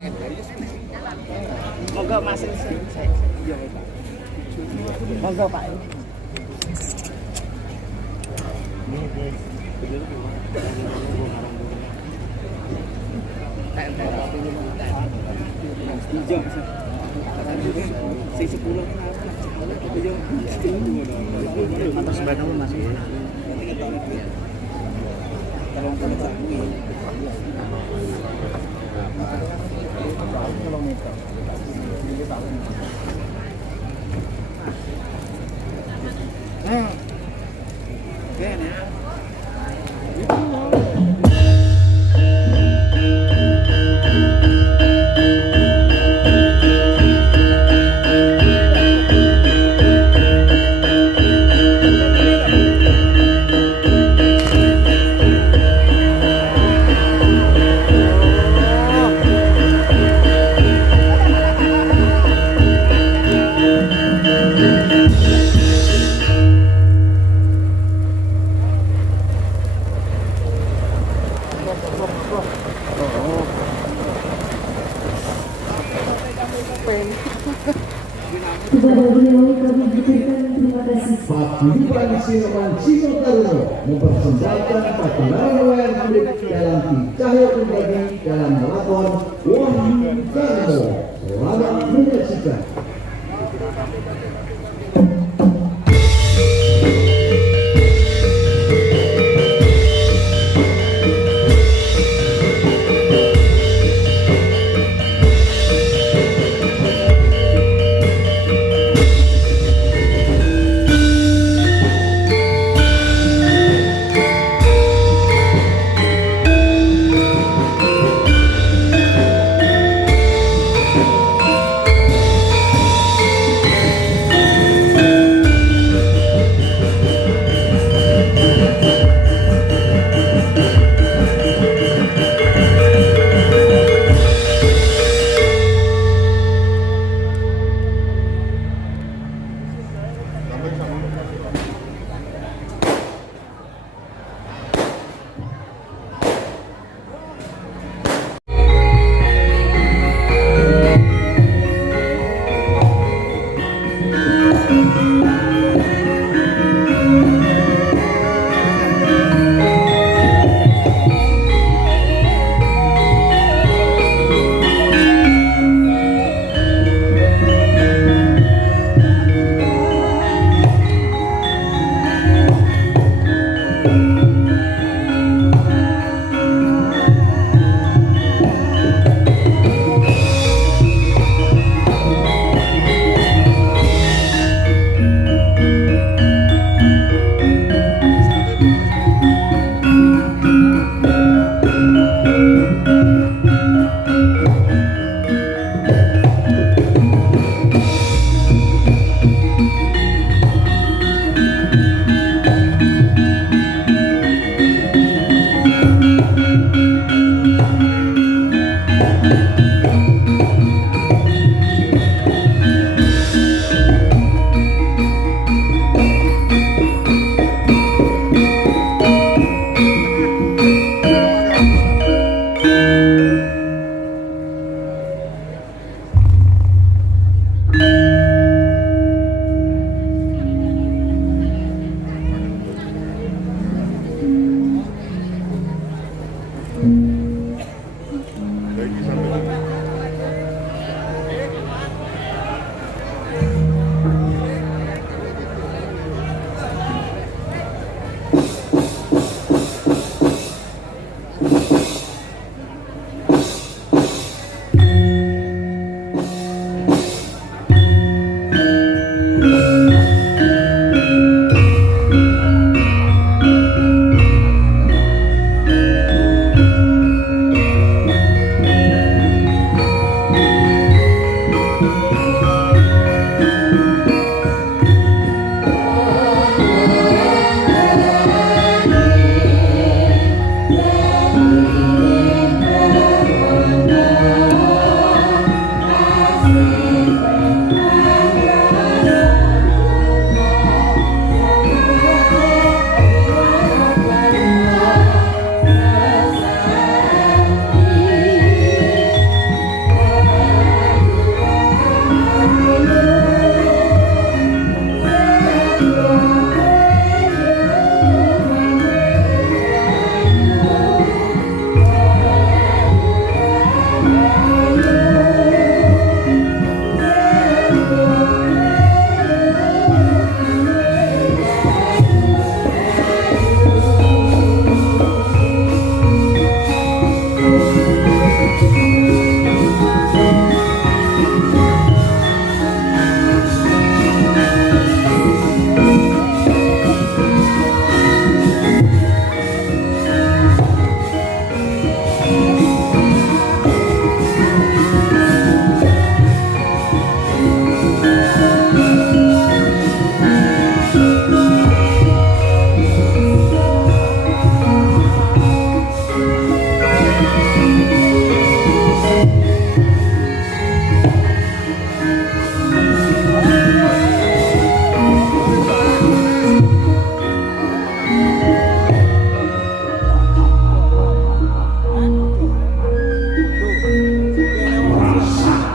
Monggo Mas. Iya, Pak. Monggo, Pak. Atas sebagian Mas. Kilometer. Paguyuban Sinoman Sino Taruno mempersembahkan pagelaran murid dalam Cahaya Pribadi dalam lakon Wahyu Taruno. Selamat menyaksikan.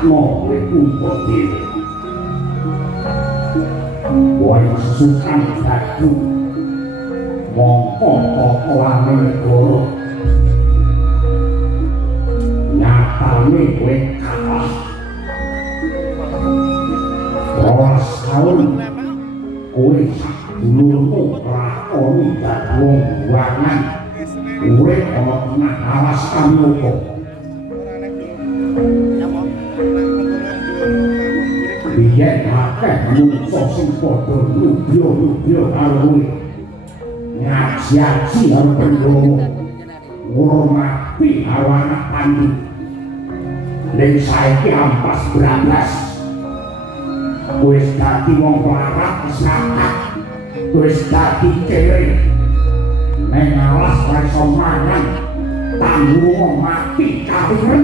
sakno kumpul dhewe. Wong sukan dadu mongko pokoane negara. Nyatane kowe kalah. Rolas taun kowe dulurmu lakoni dadi wong buangan. Kowe ana tengah alas kamoko. Biyen akeh manungsa sing padha lubyo-lubyo karo kowe. Ngaji-aji karo pendhomo. Ngurmati karo anak pandi. Ning saiki ampas brandas. Wis dadi wong larat sakat. Wis dadi kere. Ning alas ora iso mangan. Tanggung mati kawiren.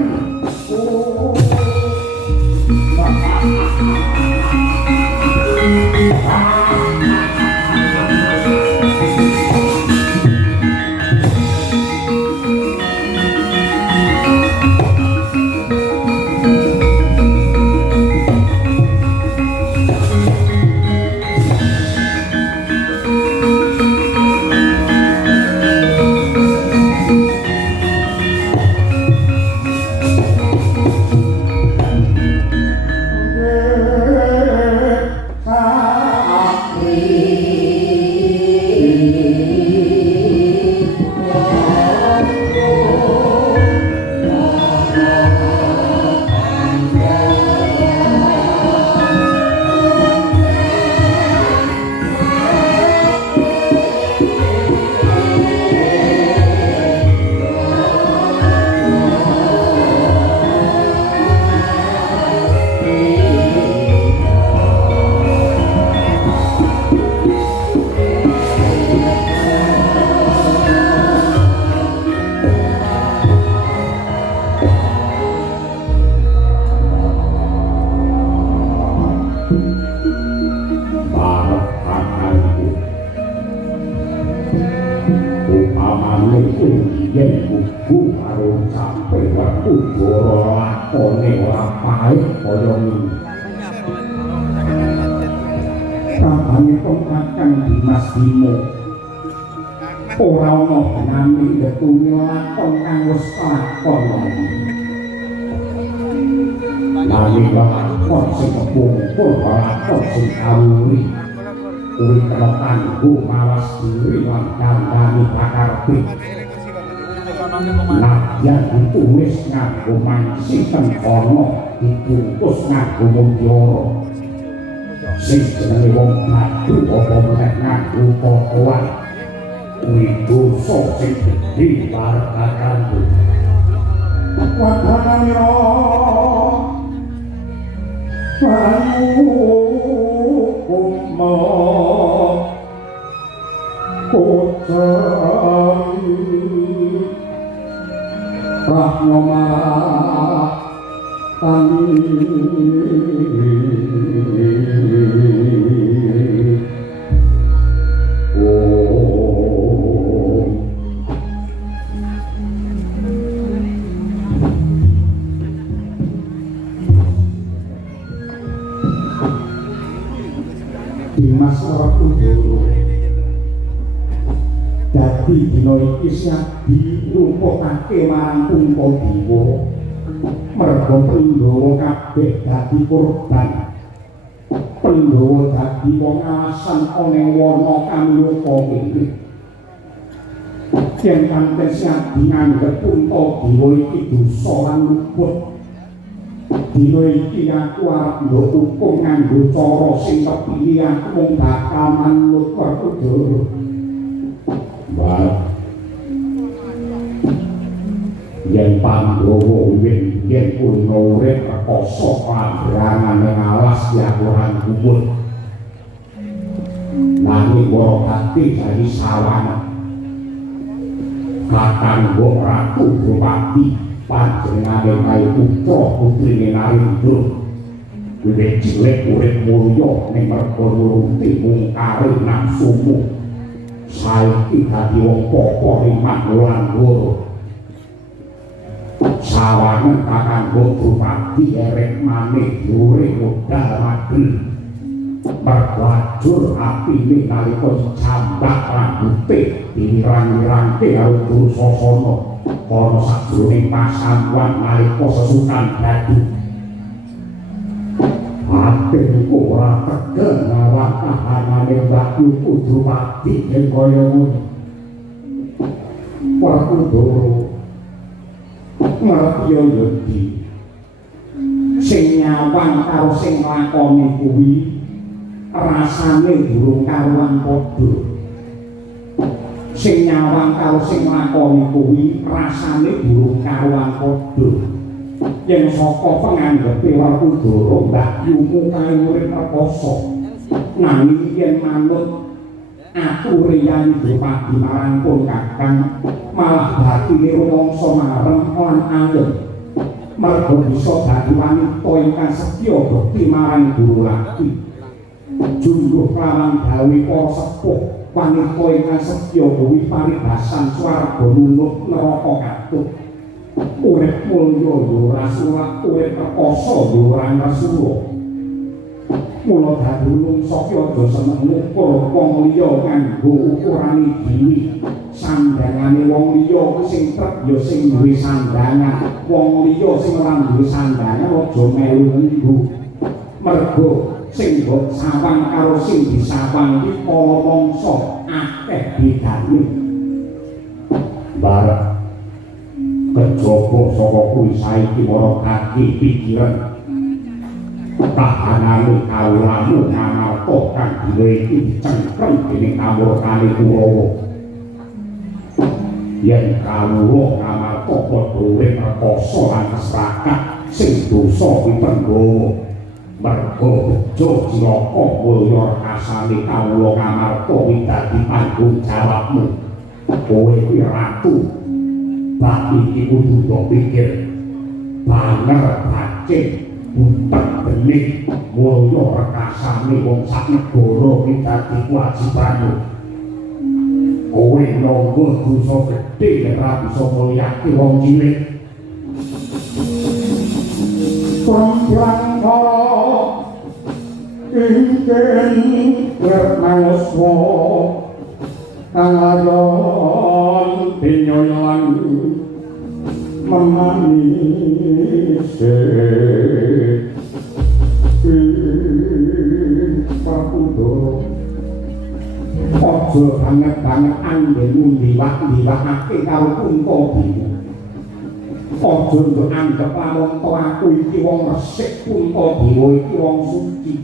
Ora ana nami detunge lakon kang wis lakon. Nami lakon sing kumpul lakon sing kawuri. Kuwi kena kanggo mawas diri lan kandhani pakarti. Nadyan ditulis nganggo mansikan ana dibungkus nganggo mutiara. Sing jenenge wong madu apa meneh nganggo pokokan. Widoso sing gedhe wartakanku. Wadhanira Bayu Umma Kocang Rahmama Tani Dimas Kudoro dadi dina iki siap dilumpukake marang Puntadewa merga Pandhawa kabeh dadi korban. Pandhawa dadi wong alasan ana wana kamluka iki. Yen kanthi siap nganggep Puntadewa iki dosa lan luput. Dina iki aku arep nduk hukum nganggo cara sing kepilih aku mung bakal manut Kudoro. Mbah. Yen Pandhawa yen purna urip rekoso pabrangan ing alas yakuran kubur. Nanging ora ati jadi sawana. Kakanggo Ratu Drupadi panjenengane kaya putra putrine Narendra. Wiwit cilik urip mulya ning merga nuruti mungkare nafsumu. Saiki dadi wong pokok ing Manggala. sawangan kakanggo Drupadi erek maneh dhuwure modal magel merwajur apine nalika dicambak rambute dirang-rangke karo Dursasana ana sajroning pasamuan nalika sesukan dadu ati ora tegel ngawak kahanane Mbahyu Drupadi ing kaya ngono Wakudara ngerti yodi sing nyawang karo sing lakoni kuwi rasane durung karuan padha sing nyawang karo sing lakoni kuwi rasane durung karuan padha yen saka panganggepe Wakudara Mbahyu mukae urip rekoso nanging yen manut ature yang Drupadi marang pun kakang malah batine rumangsa marem lan ayem mergo bisa dadi wanita ingkang setya bekti marang guru laki jungguh kelawan dawuh para sepuh wanita ingkang setya kuwi paribasan swarga nunut neraka katut urip mulya yo ora suwak urip rekoso yo ora ngrasula mula dadi manungsa ki aja seneng ngukur wong liya nganggo ukurane dhewe sandangane wong liya ku sing trep ya sing duwe sandangan wong liya sing ora duwe sandangan aja melu nganggo mergo sing mbok sawang karo sing disawang iki para mangsa akeh bedane bareng kejaba saka kuwi saiki para kaki pikiran tahanane kawulamu ngamarta kang dina iki dicengkrem dening kamurkane Kurawa yen kawula ngamarta padha urip rekoso lan masyarakat sing dosa pipenggawa mergo bejo cilaka mulya rasane kawula ngamarta kuwi dadi tanggung jawabmu kowe kuwi ratu bab iki kudu pikir banger bacing utek bening mulya rekasane wong sak negara iki dadi kewajibanmu kowe nanggo dosa gedhe ora bisa mulyake wong cilik Prangkara ingkang wernauswa kalayon pinyolan memanis Wakudara aja banget-banget anggenmu ndiwak-ndiwakake karo Kuntabima aja nduk anggep lamun aku iki wong resik Kuntabima iki wong suci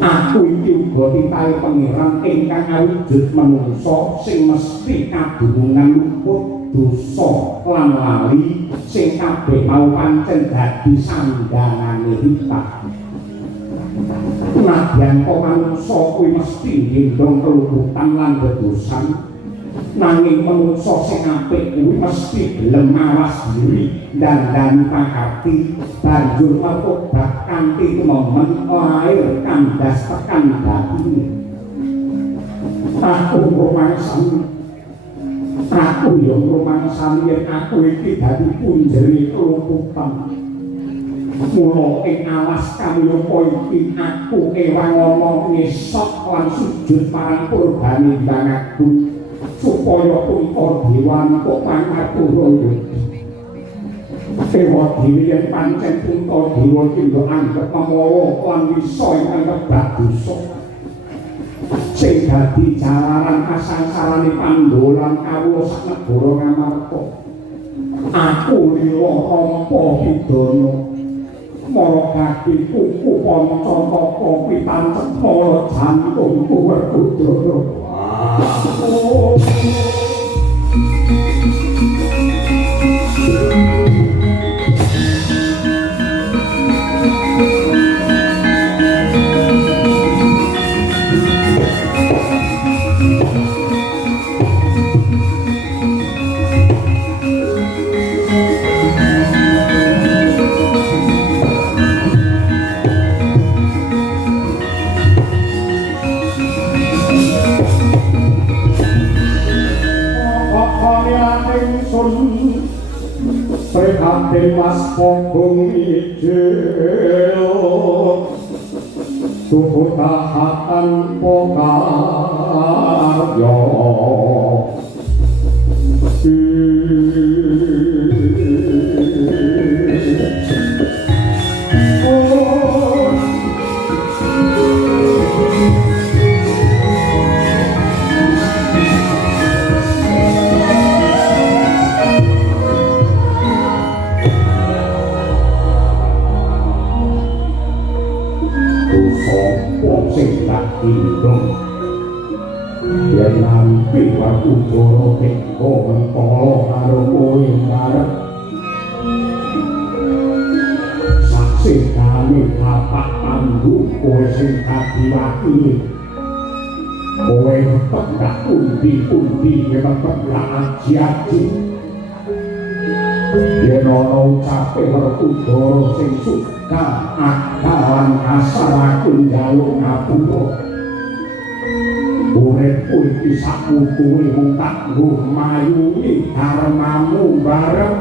aku iki uga titahe pangeran ingkang awujud manungsa sing mesti kadunungan luput dosa lan lali sing kabeh mau pancen dadi sandangane hitah nadyan kok manungsa kuwi mesti gendong keluputan lan dodosan nanging manungsa sing apik kuwi mesti gelem mawas diri dandani pakati banjur matobat kanthi momen lair kandas tekan batine aku rumangsan aku yo rumangsan yen aku iki dadi punjere keluputan mula ing alas kamyapa iki aku ewang ngomong ngesot lan sujud marang purbane Hyang supaya Kuntadewa kok pangapura yo Dewa Dewi yen pancen Kuntadewa iki nduk anggep mamawa lan bisa ingkang kebak dosa sing dadi jalaran kasangsarane Pandhawa kawula sak negara ngamarta aku lila rampa pidana mara kaki kuku pancantaka pitancep mara jantungku Werkudara Mas pokong ijeo tubuh tahatan pokaryo sing tak indung yen nampi waktu joro teko mentolo karo kowe karep saksi kami tapak pandu kowe sing kadiwati kowe tetep gak undi-undi tetep gak aji-aji yen ana ucape Werkudara sing suka akalan kasar aku njaluk ngapura uripku iki saputuhe mung tak nggo mayungi karmamu bareng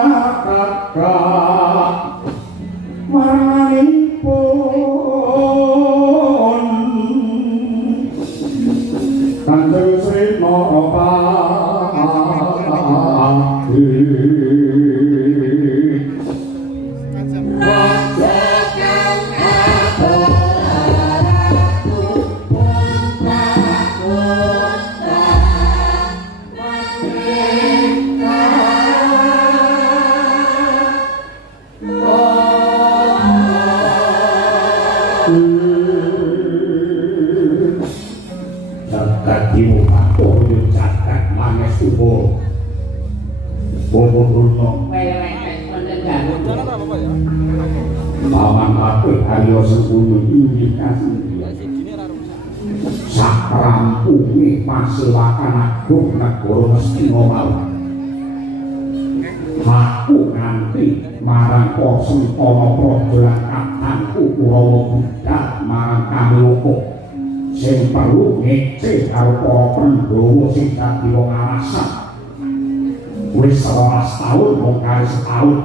kakak maranipun Kanjeng Sri jagat diwukato yen jagat manes upo bobo bruno Paman Patih Haryo Sepuluh indikasi sakrampunge pasilakan agung negara mesti ngomong aku nganti marang Sentana Praja lan kakangku Kurawa Buddha marang Kamiloko sing perlu ngece karo para Pandhawa sing dadi wong alasan wis 12 taun mung kali setahun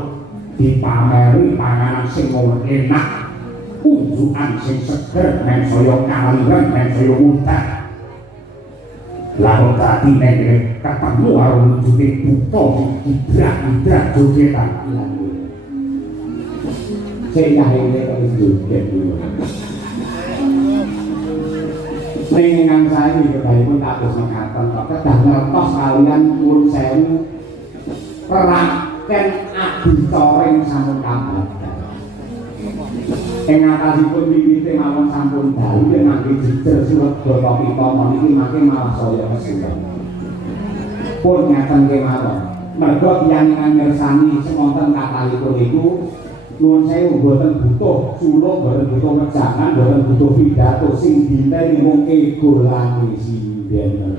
dipameri panganan sing enak unjukan sing seger men saya kaliran men saya mudah lalu tadi nek ketemu karo wujute buta sing idrak-idrak jogetan sing yahene kali joget Nengang saya ini kedaipun kados mekaten kedah ngertos kalian pun sewu peraken adicoreng sampun kabadan ing atasipun wiwite mawon sampun dalu yen mangke jejer surat Bhatapita meniki mangke malah saya kesuwen pun ngaten kemawon mergo tiyang mirsani semonten kathahipun iku nuwun sewu boten butuh suluk boten butuh wejangan boten butuh pidato sing dinteni mung ego lan sinden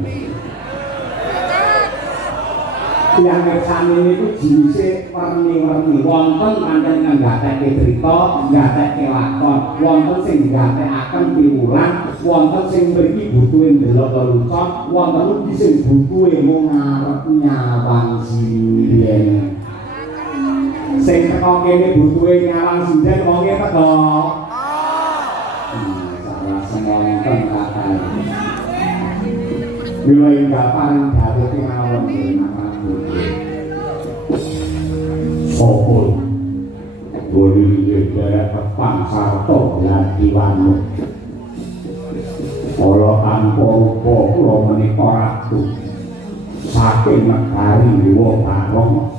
tiyang mirsani niku jinise werni-werni wonten pancen nggatekke crita nggatekke lakon wonten sing nggatekaken piwulan wonten sing mriki butuhe ndelok lelucon wonten ugi sing butuhe mung ngarep nyawang sinden sing teko kene butuhe nyawang sinden wonge teko salah semonten kakak bila enggak paling dawuh kemawon Sopun Bodi Yedara Kepang Sarto Lati Wanu Olo Angko Kolo Menika Ratu Saking Negari Dewa Barong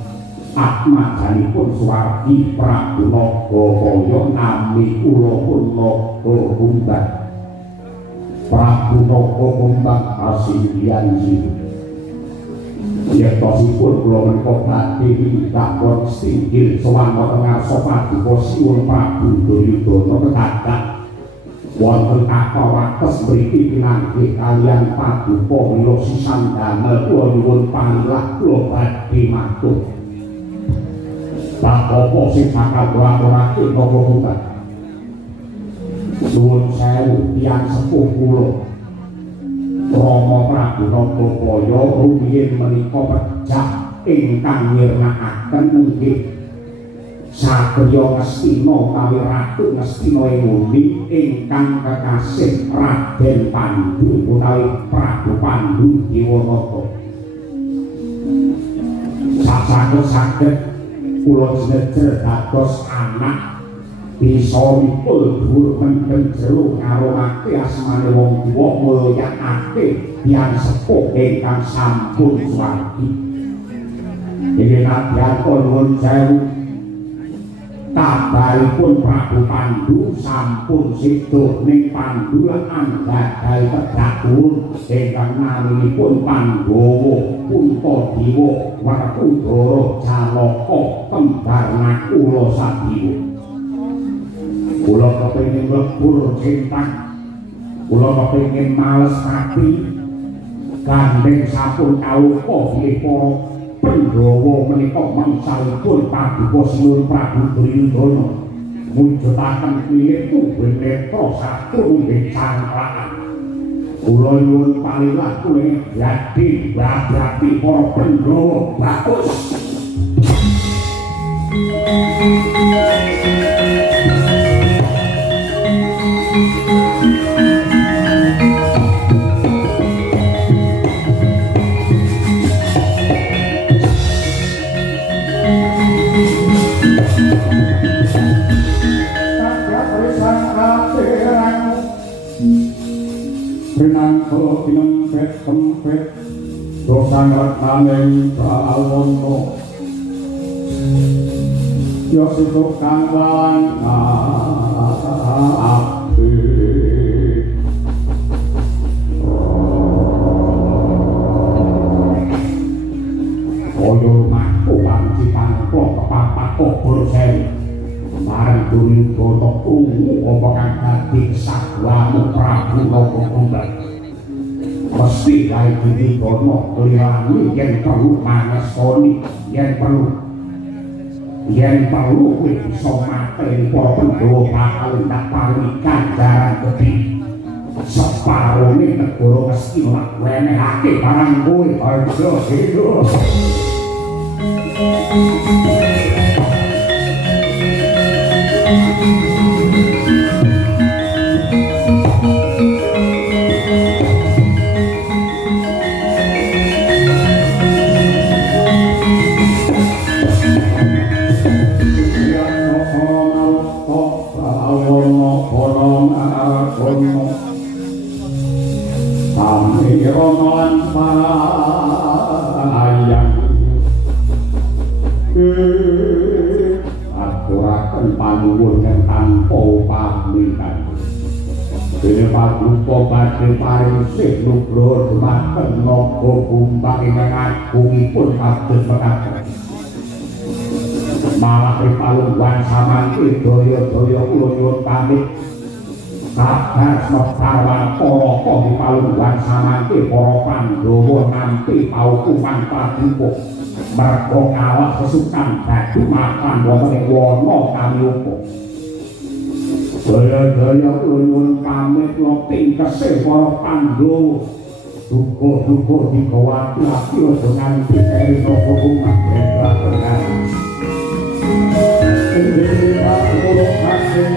Atmajanipun Suwardi Prabu Nagakaya nami kula pun Nagakaya Prabu Nagakaya Kasindian Yektosipun kula menika badhe takon stinggil sowan wonten ngarsa Paduka Siwun Prabu Duryudana kekadak wonten kata wates mriki pinanggih kaliyan Paduka mila sisan damel kula nyuwun panglah kula badhe matur Bapak sing bakal nglakoni napa kuwi nuwun sewu tiyang sepuh kula Rama Prabu Nagakaya rumiyin menika pejah ingkang nyirnakaken inggih satriya Ngastina kawi Ratu Ngastina Muni ingkang kekasih Raden Pandhu utawi Prabu Pandhu Dewanata. Saged kula jejer dados anak bisa mipul dhuwur mendem jero ngaromake asmane wong tuwa mulyakake tiyang sepuh ingkang sampun suwardi. Inggih nadyan nuwun sewu kabaripun Prabu Pandhu sampun sedo ning Pandhulan anggadhahi pedhakur ingkang naminipun Pandhawa Puntadewa Werkudara Jalaka kembar Nakula Sadewa. Kula kepengin lebur cinta, kula kepengin males ati, gandeng sampun kawuka bilih para Pandhawa menika mangsalipun Paduka Siwun Prabu Duryudana mujudaken klinik tuwuh netra satru ing cangkrakan. Kula nyuwun palilah kula dadi babrati para Pandhawa bagus. Rinangko kinempet kempet dosan rekaning prawono yo situk kangwan ape oyo makuan cikang kok kepapak kok bersen marang dunia kotok ungu omongan hati sakwamu Prabu Lokokumbang mesti lain ini kono kelihani yang perlu maneskoni yang perlu bisa materi para pendowo bakal tak parikan jaran gede separuh ini negara mesti wenehake barang kowe aja hidup Ronoan parayang aturaken panuwun tanpa pamitan dene paduka badhe paring sih nugroho dumateng naga kumbang ingkang agungipun kados mekaten malah ripalungguhan samangke daya-daya kula nyuwun pamit kabar separwan para di palungguhan samangke para Pandhawa nampi paukuman paduka merga kalah kesukan badu makan wonten ing wana kamyupa daya-daya kula nyuwun pamit loting kesih para Pandhawa duka-duka digawati ati aja nganti keri napa kumat bendhaken India kula kasih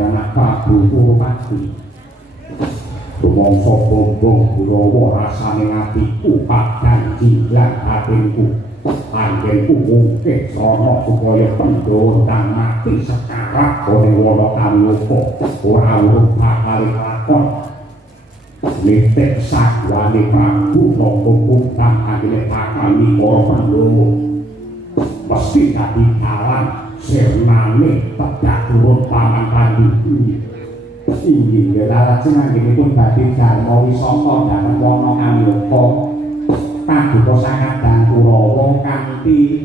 anak Prabu Purwati. Rumangsa bombong Kurawa rasane atiku padhang jinglang atinku. Anggenku mungkin sono supaya Pandhawa kang mati sekarat oleh wana kamiupa ora urung bakal lakon. Nitik sagwane Prabu Nangkung kang anggene bakal para Pandhawa. Mesti dadi dalan sirnane tedak turun paman Pandhawa. Inggih lajengipun badhe dharma wisata dhateng wana kamiupa. Paduka sangadang Kurawa kanthi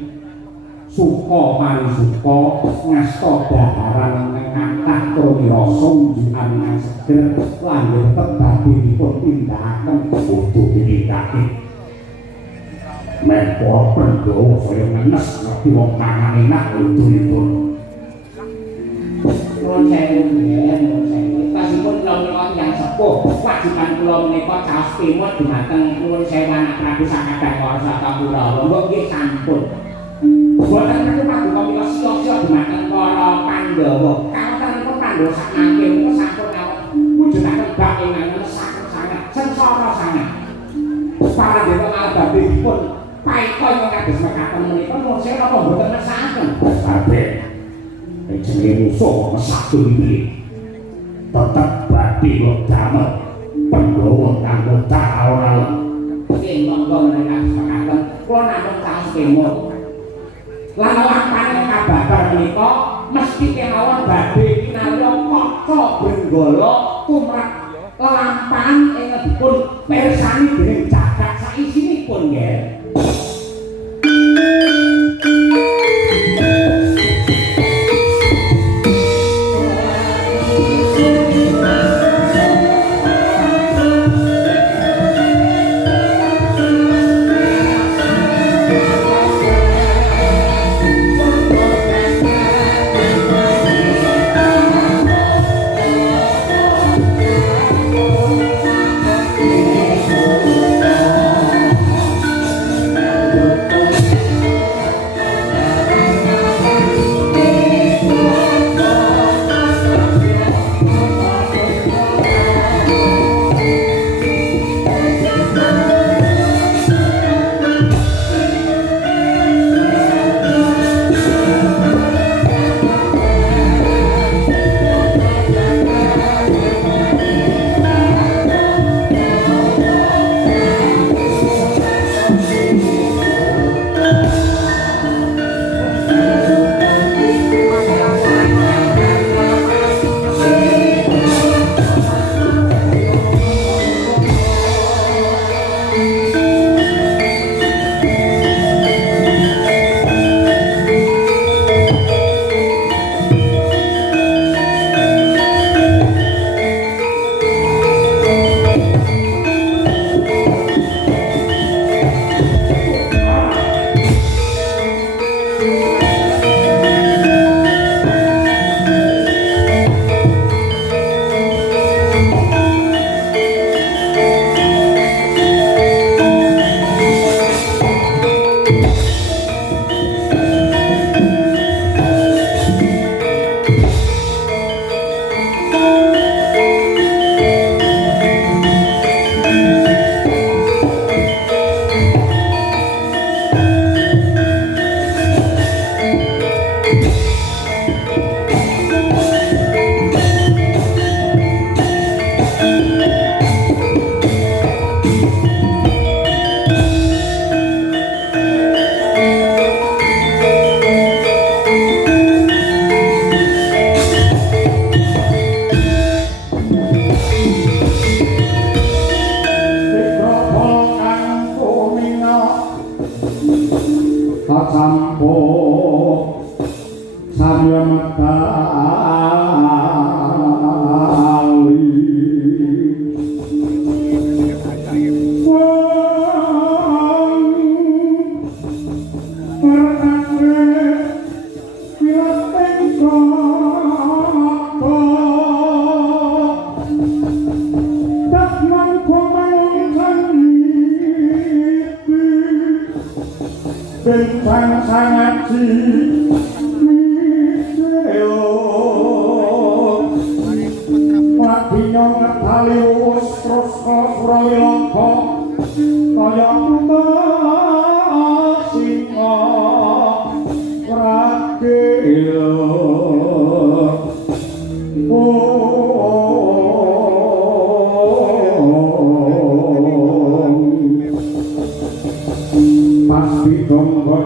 suka marisuka ngasta daharan kathah pramirasa unjukan ingkang seger lan tetep badhe dipun tindakaken kudu dinikake. Menpora Pandhawa saya ngenes ngerti wong mangan enak uturipun. Nuwun sewu nggih, nuwun sewu. Pasipun kula menika tiyang sepuh, wajiban kula menika caos timut dumateng nuwun sewu anak Prabu Sakadang Warasata Kurawa. Mbok nggih sampun. Boten menika paduka mila sia-sia dumateng para Pandhawa. Kawontenipun Pandhawa sak mangke menika sampun wujudaken bab ingkang nesaken sanget sengsara sanget. Para dewa albabé dipun paeka ing kados mekaten menika nuwun sewu napa boten nesaken. Kabeh jenenge musuh mesatu iki tetep badhe damel Pandhawa kanggo cara ora lem. Nggih monggo menawi kesepakatan kula namung caos kemur. Lan lampane kabar menika mesti kemawon badhe kinarya kaca benggala tumrap lampahan ing dipun pirsani dening jagat saisinipun nggih.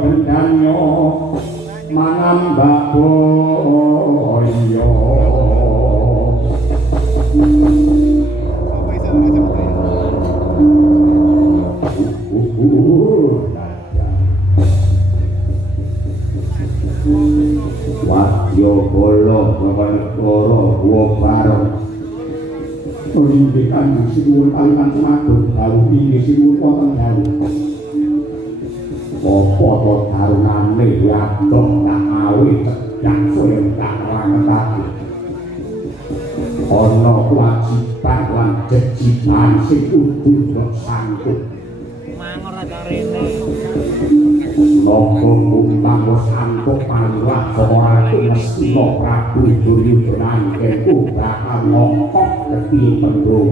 bendanyo manambah boyo wadya bala bawa buwa bareng Rindikan sinuwun kalian semadun dalu ini sinuwun wonten dalu apa to tarunane wadon tak awe cegak soyo tak raketake ana kewajiban lan jejiban sing kudu sangkut mangor ada rene Noko kumpang sangkut panwah seorang Lestina Prabu Duryudana engko bakal ngokok kepiye pendung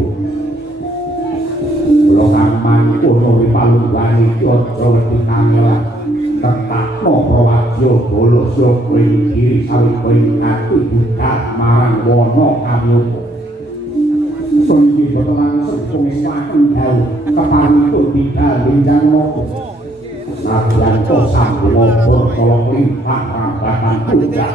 kula kaman kono ripalungane aja wedi kangelan tetakno prawadya bala saka kiri sawing ati budak marang wana kamyoko Sonji boten langsung kumisaken dalu kepanitun bidal benjang moko Nabian to sambung tolong limpah rambatan budak